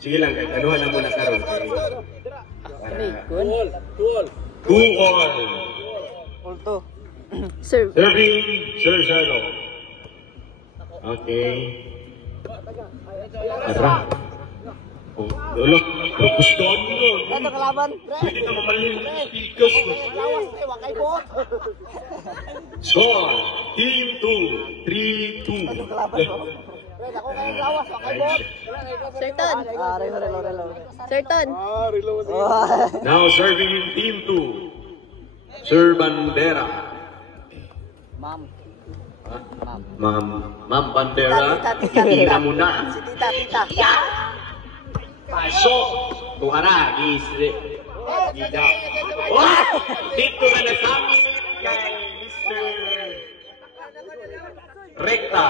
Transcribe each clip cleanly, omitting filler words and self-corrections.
Sige lang guys, anuhan na muna karon. Two all. Serving, Sir Shalo. Okay. Ara. Oh, lolo, gusto mo. Ano kalaban? Pwede ka mamalhin ng speakers. Score, Team 2, 3-2. Ano kalaban mo? Ako kayong lawas, wakay bot. Certain. Relo. Certain. Now serving in Team 2, Sir Bandera. Ma'am Bandera, tira mo na. Si tita. Pasok! Tuhara, gisri. Gida. Dito na nasabi kay Mr. Recta.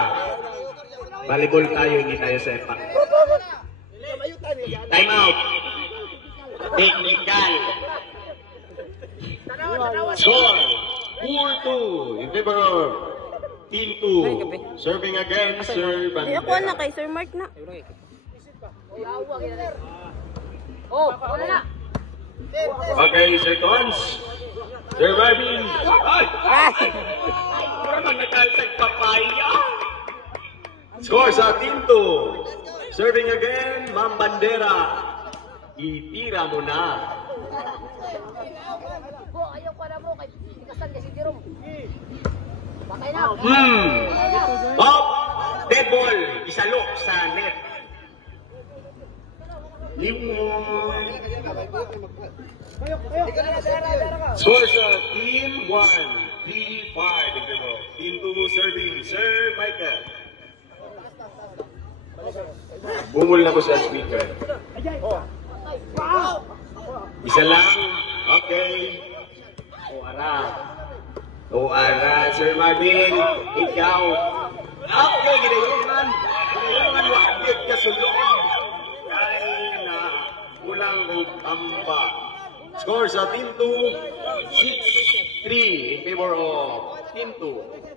Volleyball tayo, hindi tayo sepak. Time out. Technical. Score. 4-2 in favor of Team 2. Serving again, Sir Hindi ako na Bandera. kay Sir Mark na. Okay, seconds. Surviving. Ay! Parang nagkalsag papaya. Score sa Team 2. Serving again, Ma'am Bandera. Itira mo na. Ayaw ko na bro, kay ikasan kasi Jerome. Patay na. Up! Dead ball. Isalo sa net. Limon. Score sa Team 1. 3-5. Team 2 serving. Sir Michael. Bumul na ko sa speaker. Isa lang. Okay. Uara, Sir Marvin. Ikaw. Okay, ginayon. Wakit ka sulong. Kaya na kulang kong tamba. Score sa Team 2, 6-3 in favor of Team 2.